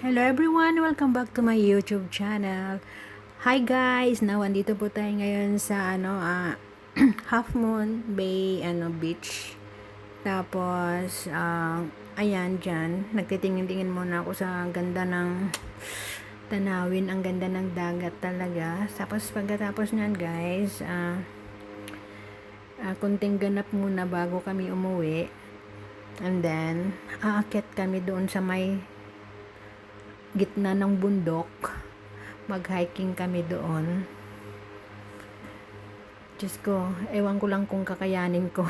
Hello everyone! Welcome back to my YouTube channel. Hi guys! Now, andito po tayo ngayon sa Half Moon Bay Beach. Tapos, ayan dyan. Nagtitingin-tingin muna ako sa ganda ng tanawin. Ang ganda ng dagat talaga. Tapos, pagkatapos nyan guys, kunting ganap muna bago kami umuwi. And then, aakyat kami doon sa may gitna ng bundok. Mag-hiking kami doon. Diyos ko, ewan ko lang kung kakayanin ko.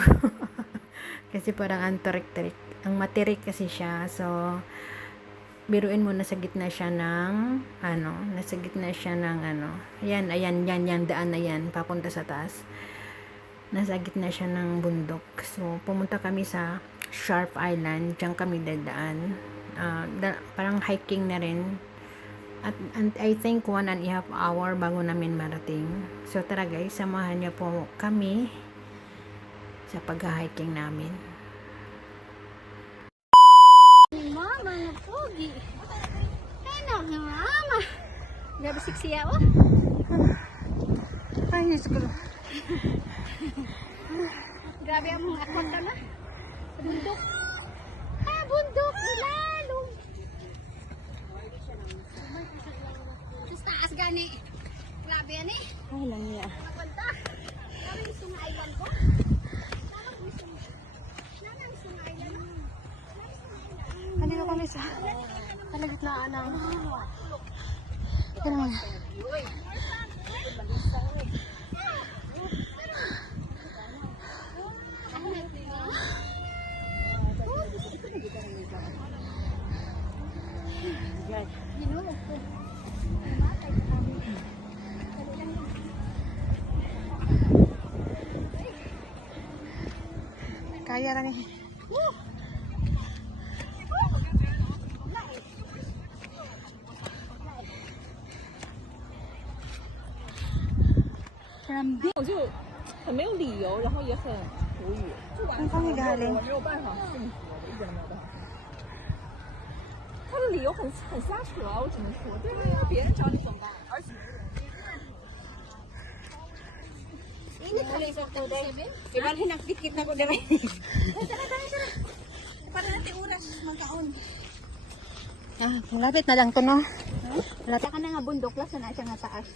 Kasi parang ang tarik-tarik. Ang matirik kasi siya. So, biruin mo, nasa gitna siya ng, nasa gitna siya ng, ayan, daan na yan, papunta sa taas. Nasa gitna siya ng bundok. So, pumunta kami sa Sharp Island. Diyan kami dadaan. Parang hiking na rin. And I think 1.5 hour bago namin marating. So tara guys, samahan niyo po kami sa pag-hiking namin. Mama, na pogi. Ano na mama? Grabe siksiya oh. Ay, gusto. Grabe ang mga akwat ka na. Sa bundok. Bundok. Ilalong. Sa taas gani. Grabe yan eh. Ay lang niya. Nakwanta. Naman yung sunga island ko. Naman sunga island. Nandito kami sa kalagitnaan ng naman. Kaya lang eh. From 我就很没有理由，然后也很无语。 Saan kami galing? 我没有办法信服，我一点都没有办法。他的理由很瞎扯，我只能说，对呀，别人找你怎么办？而且。 Ini kali sa today. Iban hinakdikit na ko dire. Tara. Para natin oras magkaon. Malapit na lang to, no? Malapit ka na nga bundok lang sana siya nga taas.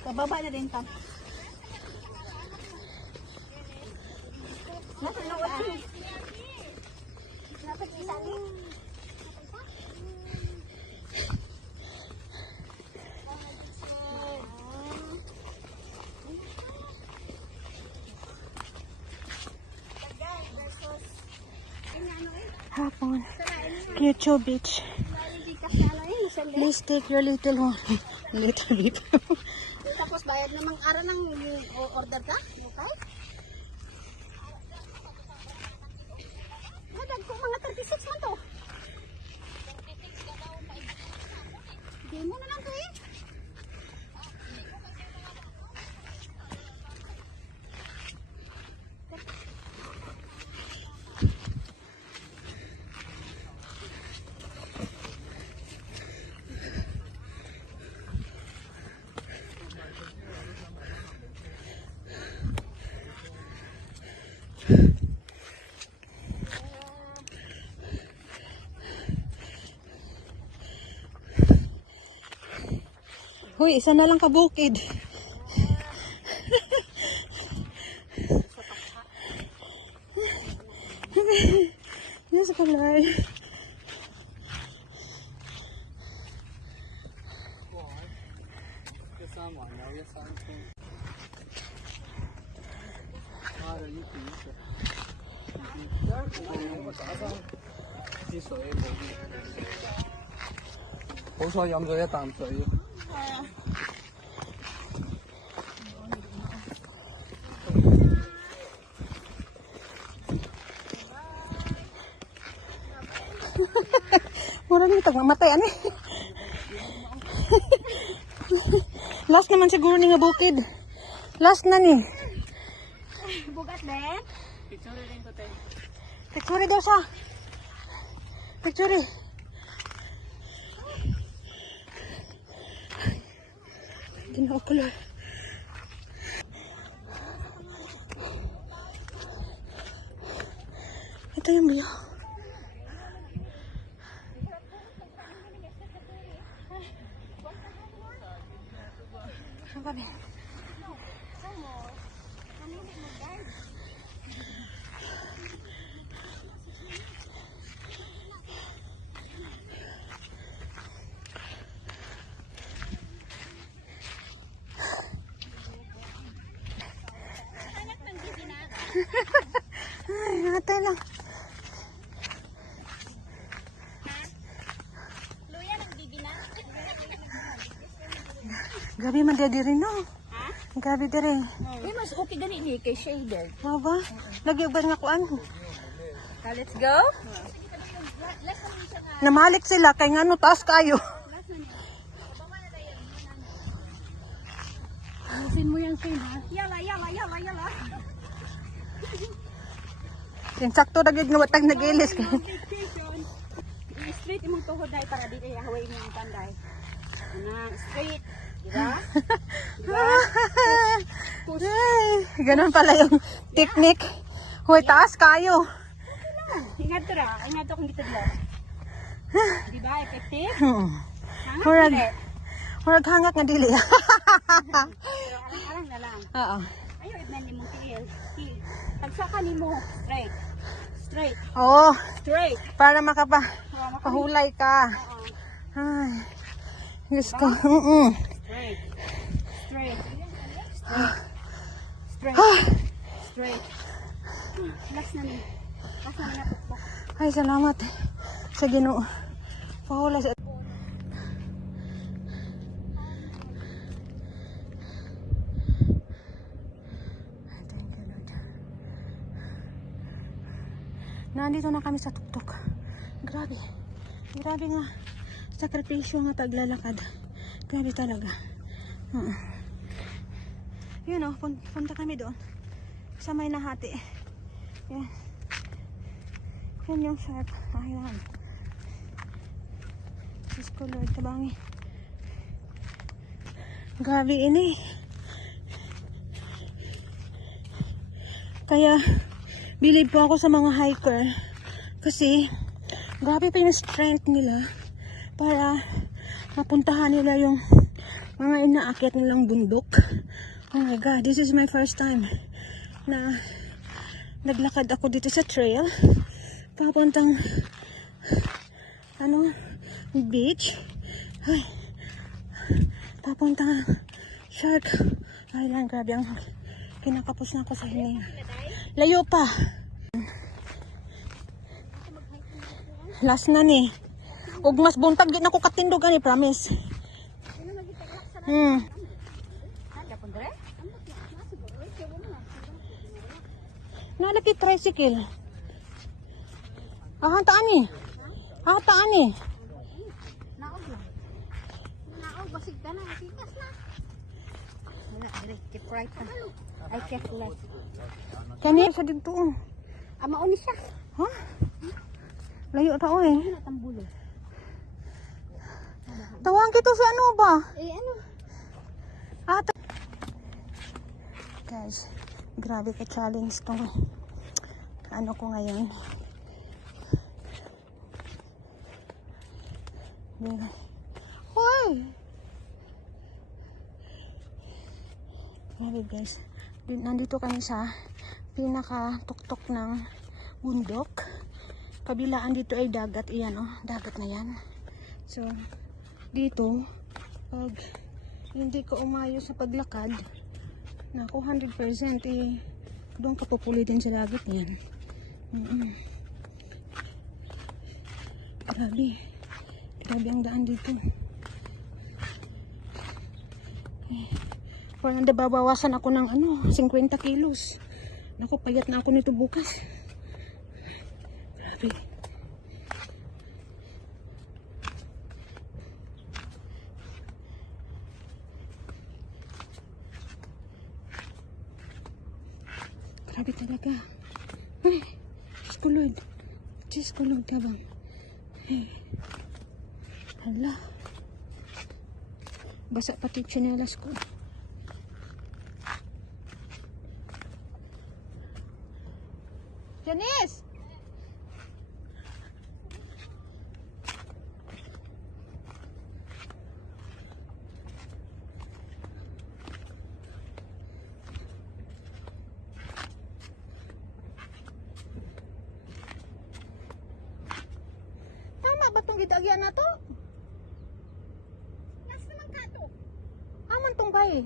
Kababa na din tam. Nasa loob. Dapat isa ni. Hapon. Kyucho Beach. Please take your little one. Little bit. Tapos bayad namang ara ng order ka? Okay? Nadag ko mga 36 man to. 36 ka daw. Hindi mo na lang to eh. Hoy, isa na lang kabukid. Yes, kalay.好彩飲咗一啖水。 Mura nito, mamatay ano eh. Last naman siguro ni nga bukid. Last na ni. Bugat din. Picture daw sa. Picture. Ginoo ko, Lord. Ito yung view. Saan kami? Ay, natay lang. Luya ng bibi na. Gabi man diri no. Gabi diri. Mas okay gani ni kay shaded. Mao ba? Lagi ba nga kuan? Let's go. Namalik sila kay ngano taas kayo. Ayusin mo yan, Sin, ha? Yala. Insakto na gid nga watag nagilis kay. Straight imong tuhod dai para di kay haway mo ang tanday. Straight. Diba? Ay, ganun pala yung technique. Hoy, taas kayo. Ingat ra. Ingat akong gitudlo. Diba? Effective? Murag hangak nga dili. Pero alang-alang na lang. Oo. Ayaw, ibnan imong tiil. Tagsaka ni mo. Straight. Oo, Straight. para makapahulay ka. Ay, gusto. Straight. Straight. Last na ni. Last na nga po. Ay, salamat sa Ginoo. Pahulay sa... Ay, thank you, Lord. Nandito na kami sa tuktok. Grabe. Grabe nga. Sakripisyo nga taglalakad. Grabe talaga. Yun o, punta kami doon. Sa may nahati. Yan. Yan yung sharp. Ayan. Diyos ko, Lord, tabangi. Grabe ini. Kaya, believe po ako sa mga hiker. Kasi, grabe pa yung strength nila para mapuntahan nila yung mga inaakyat nilang bundok. Oh my God, this is my first time na naglakad ako dito sa trail papuntang beach. Ay, papuntang Shark Island. Grabe, ang kinakapos na ako sa hininga. Layo pa. Last na ni. Ug mas buntag gid nako katindog ani, promise. Nalaki tricycle. Taan ni. Taan ni. Naog lang. Naog, basig ka na. Sikas na. Wala, dire. Keep right na. I kept left. Kani sa dito. Mauni siya. Ha? Layo ta oy. Ano tambulo? Tawang kito sa ano ba? Ano? Guys, grabe ka challenge tong ano ko ngayon. Hoy! Grabe guys. Nandito kami sa pinaka-tuktok ng bundok. Kabilaan dito ay dagat. Iyan oh, dagat na yan. So, dito, pag hindi ko umayo sa paglakad, naku 100% doon ka pupulitin sa dagat yan. Grabe ang daan dito. Parang nababawasan ako ng 50 kilos. Naku, payat na ako nito bukas. Grabe. Grabe talaga. Ay, Diyos ko Lord tabang. Ay, hala. Basa pati tsinelas ko. Janice! Tama ba itong gitagyan na to? Nas naman ka to. Aman tong bay.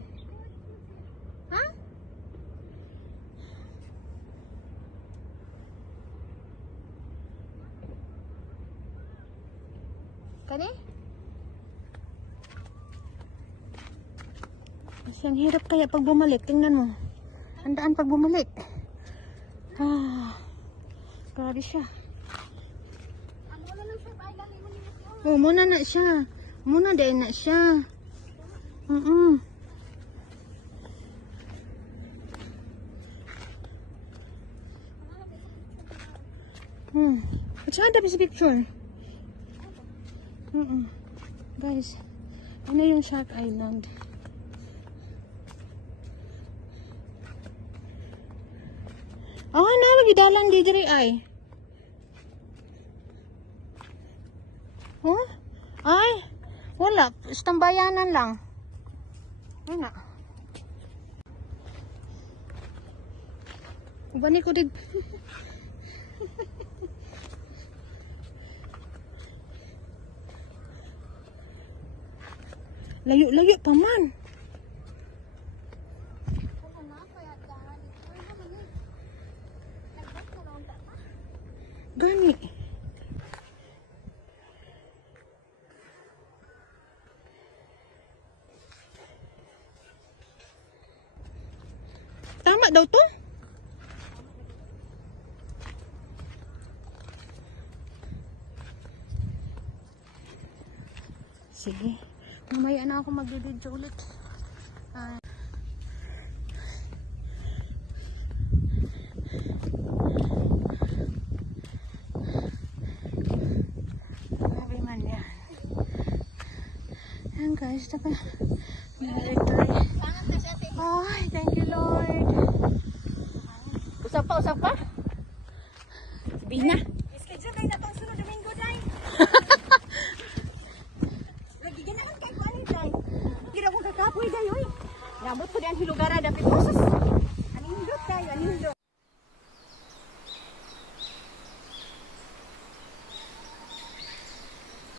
Ha? Kani? Mas ang hirap kaya pag bumalik. Tingnan mo. Handaan pag bumalik. Grabe siya. Oh, muna na siya. Muna din na siya. Saan dapat sa picture? Guys, ano yung Shark Island? Oh, na lagi dalan di diri ay. Oh? Ay, wala. Istambayanan lang. Ay na. Ubani ko din. Layo-layo pa man. Gani. Tama daw to? Sige. Mamaya na ako mag-video ulit. Grabe man yan. Ayan guys, taka. Ay, thank you Lord. Usap pa, usap pa. Sabihin na.